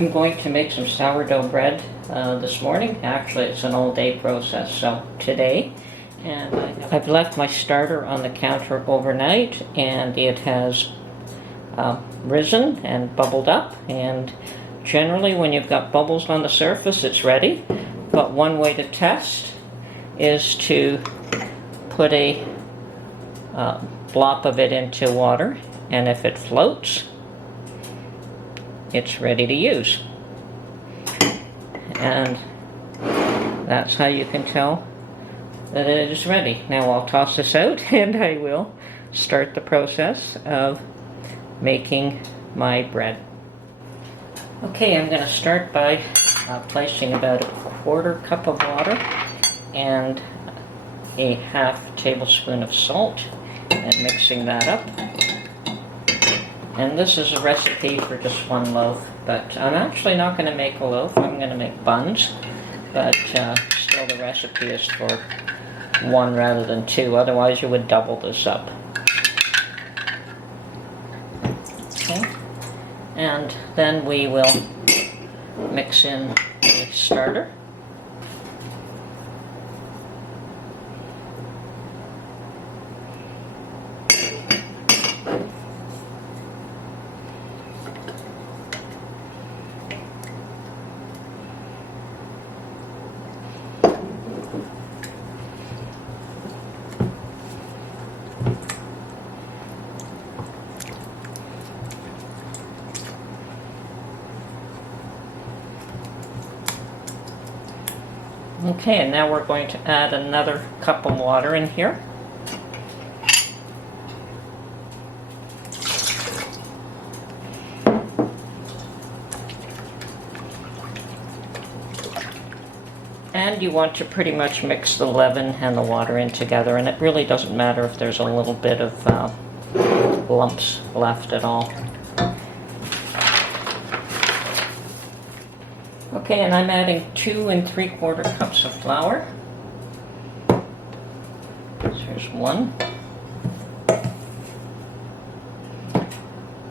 I'm going to make some sourdough bread this morning. Actually, it's an all-day process, so today. And I've left my starter on the counter overnight, and it has risen and bubbled up. And generally, when you've got bubbles on the surface, it's ready. But one way to test is to put a blop of it into water, and if it floats, it's ready to use. And that's how you can tell that it is ready. Now I'll toss this out and I will start the process of making my bread. Okay, I'm going to start by placing about a 1/4 cup of water and a 1/2 tablespoon of salt and mixing that up. And this is a recipe for just one loaf, but I'm actually not going to make a loaf, I'm going to make buns, but still the recipe is for one rather than two, otherwise you would double this up. Okay, and then we will mix in the starter. Okay, and now we're going to add another cup of water in here. And you want to pretty much mix the leaven and the water in together, and it really doesn't matter if there's a little bit of lumps left at all. Okay, and I'm adding 2 3/4 cups of flour. So here's 1,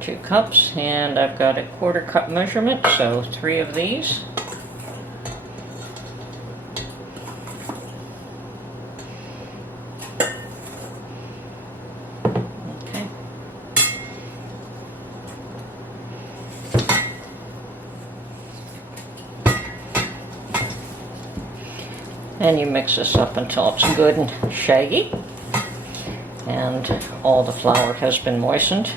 2 cups, and I've got a 1/4 cup measurement, so 3 of these. And you mix this up until it's good and shaggy and all the flour has been moistened.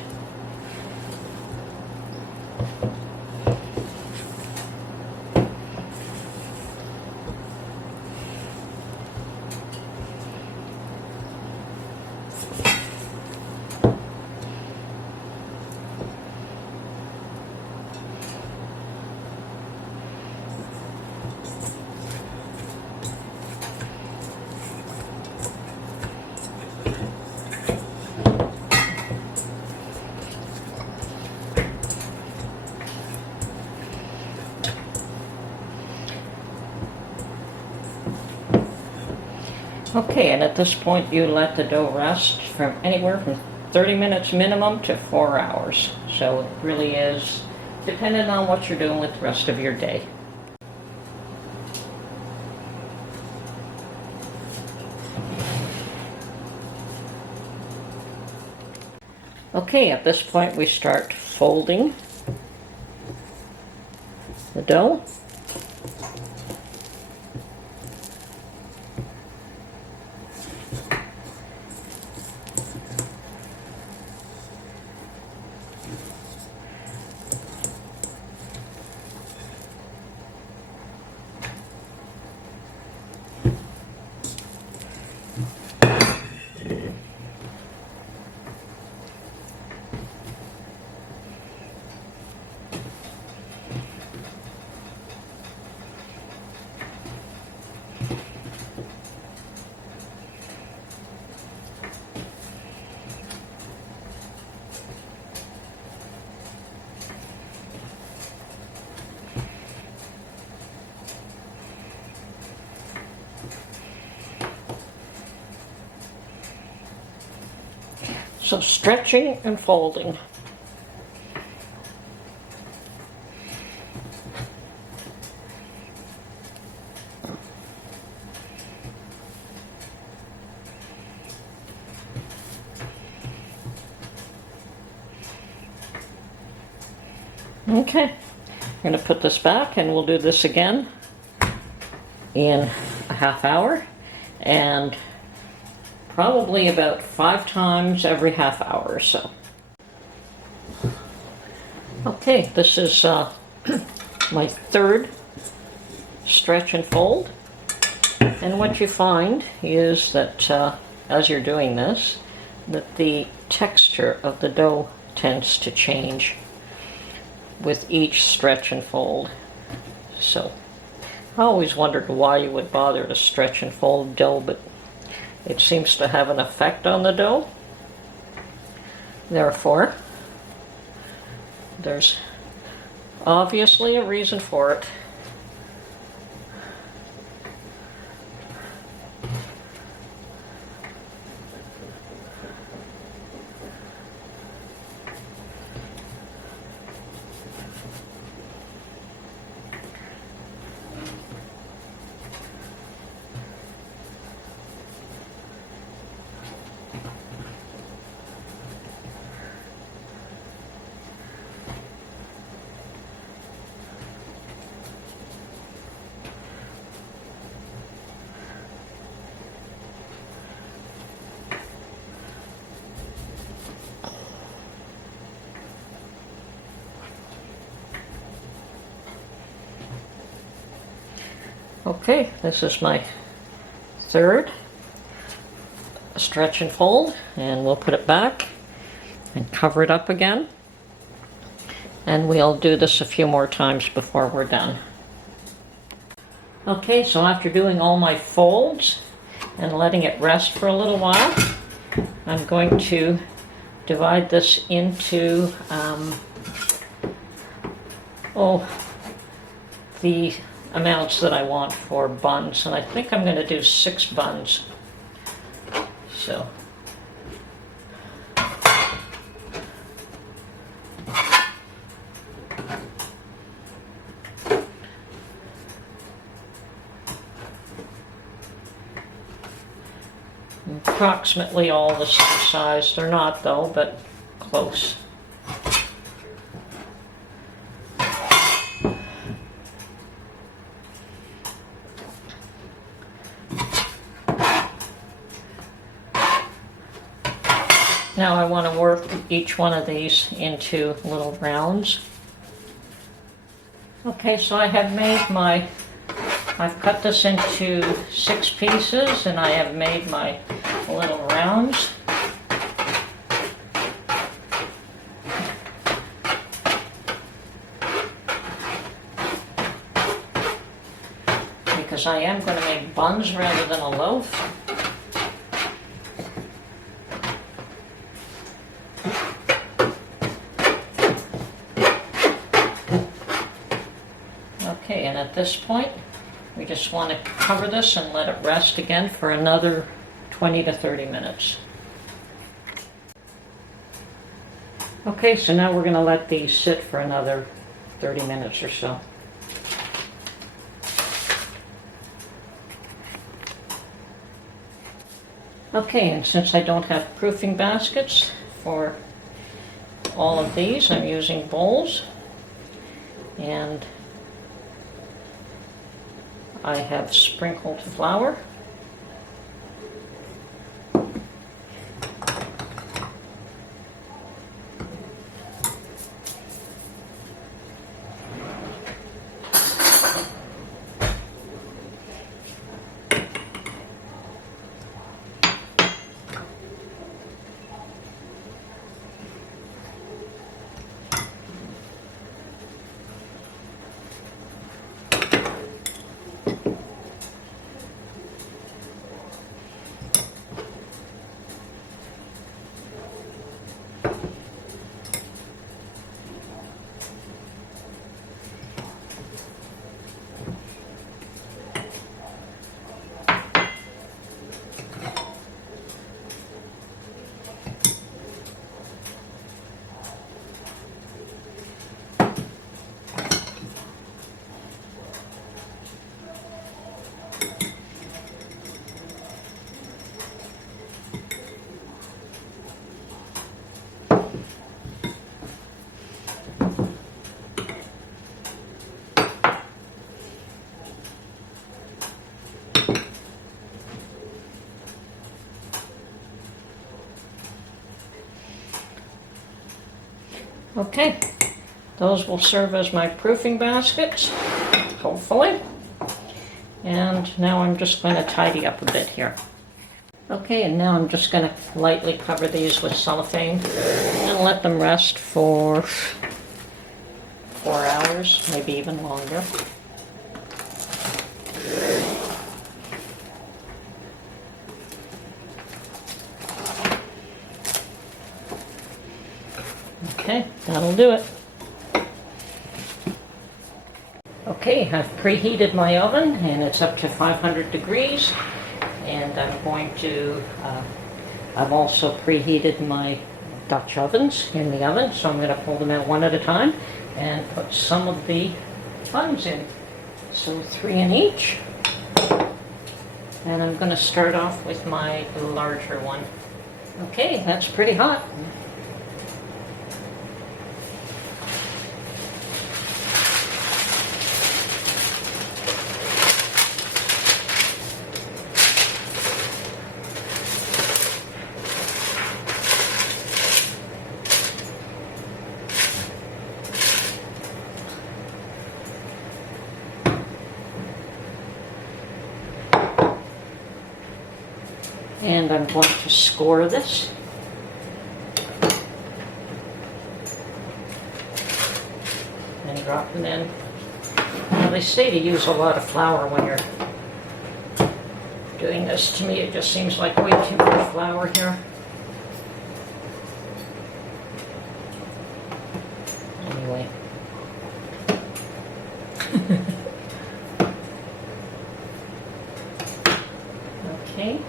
Okay, and at this point you let the dough rest from anywhere from 30 minutes minimum to 4 hours. So it really is dependent on what you're doing with the rest of your day. Okay, at this point we start folding the dough. So stretching and folding. Okay, I'm going to put this back and we'll do this again in a half hour, and probably about 5 times every half hour or so. Okay, this is my third stretch and fold, and what you find is that as you're doing this, that the texture of the dough tends to change with each stretch and fold. So I always wondered why you would bother to stretch and fold dough, but it seems to have an effect on the dough. Therefore, there's obviously a reason for it. Okay, this is my third stretch and fold, and we'll put it back and cover it up again, and we'll do this a few more times before we're done. Okay, so after doing all my folds and letting it rest for a little while, I'm going to divide this into the amounts that I want for buns, and I think I'm going to do 6 buns. So approximately all the same size. They're not though, but close. Now I want to work each one of these into little rounds. Okay, so I have made I've cut this into 6 pieces, and I have made my little rounds. Because I am going to make buns rather than a loaf. Okay, and at this point, we just want to cover this and let it rest again for another 20 to 30 minutes. Okay, so now we're going to let these sit for another 30 minutes or so. Okay, and since I don't have proofing baskets for all of these, I'm using bowls, and I have sprinkled flour. Okay, those will serve as my proofing baskets, hopefully. And now I'm just going to tidy up a bit here. Okay, and now I'm just going to lightly cover these with cellophane and let them rest for 4 hours, maybe even longer. Okay, that'll do it. Okay, I've preheated my oven and it's up to 500 degrees. And I'm going to, I've also preheated my Dutch ovens in the oven, so I'm going to pull them out one at a time and put some of the buns in. So 3 in each. And I'm going to start off with my larger one. Okay, that's pretty hot. And I'm going to score this. And drop them in. Now they say to use a lot of flour when you're doing this. To me it just seems like way too much flour here. Anyway. Okay.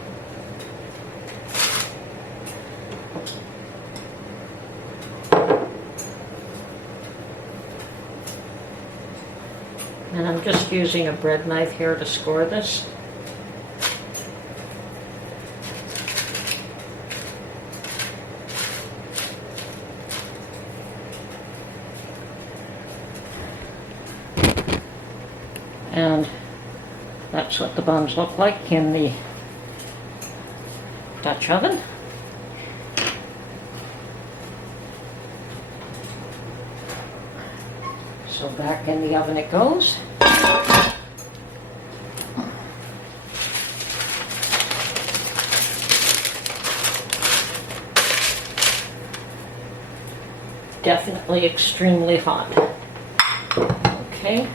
And I'm just using a bread knife here to score this. And that's what the buns look like in the Dutch oven. So back in the oven it goes. Definitely extremely hot. Okay.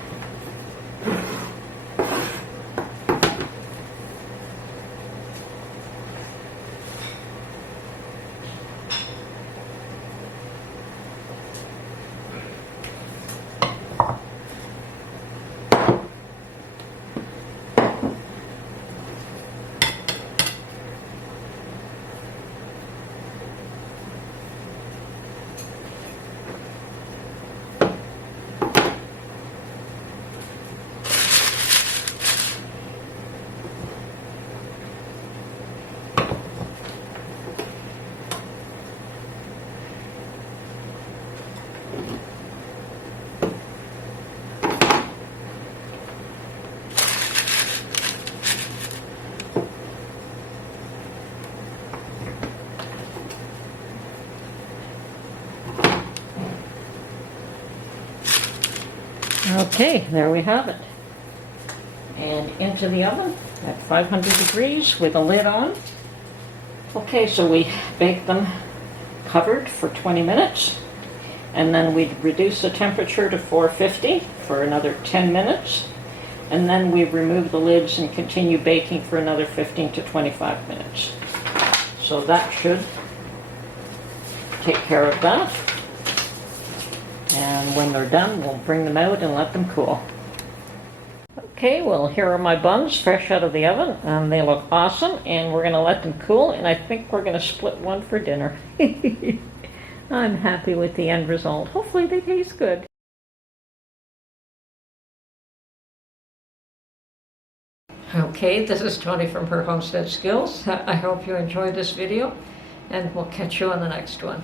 Okay, there we have it. And into the oven at 500 degrees with a lid on. Okay, so we bake them covered for 20 minutes. And then we reduce the temperature to 450 for another 10 minutes. And then we remove the lids and continue baking for another 15 to 25 minutes. So that should take care of that. And when they're done, we'll bring them out and let them cool. Okay, well, here are my buns fresh out of the oven, and they look awesome, and we're going to let them cool, and I think we're going to split one for dinner. I'm happy with the end result. Hopefully they taste good. Okay, this is Tony from Her Homestead Skills. I hope you enjoyed this video, and we'll catch you on the next one.